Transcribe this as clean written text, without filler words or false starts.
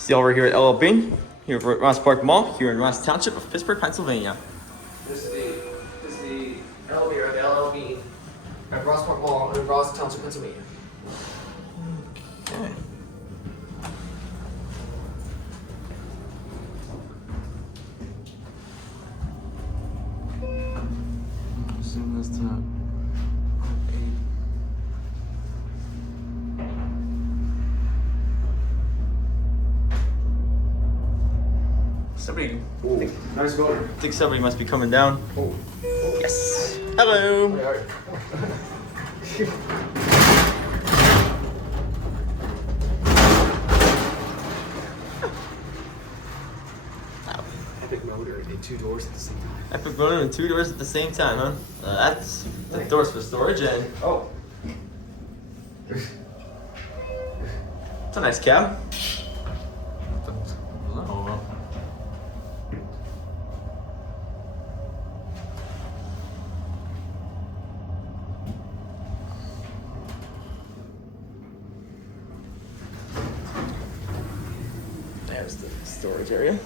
See over here at LLB, here at Ross Park Mall, here in Ross Township of Pittsburgh, Pennsylvania. This is the LLB or the LLB at Ross Park Mall in Ross Township, Pennsylvania. Okay. Zoom this to 8. Somebody, Ooh, nice motor. I think somebody must be coming down. Oh. Yes. Hello. Epic motor and 2 doors at the same time. Epic motor and 2 doors at the same time, huh? That's the doors for storage and Oh. it's a nice cab. Oh. There's the storage area.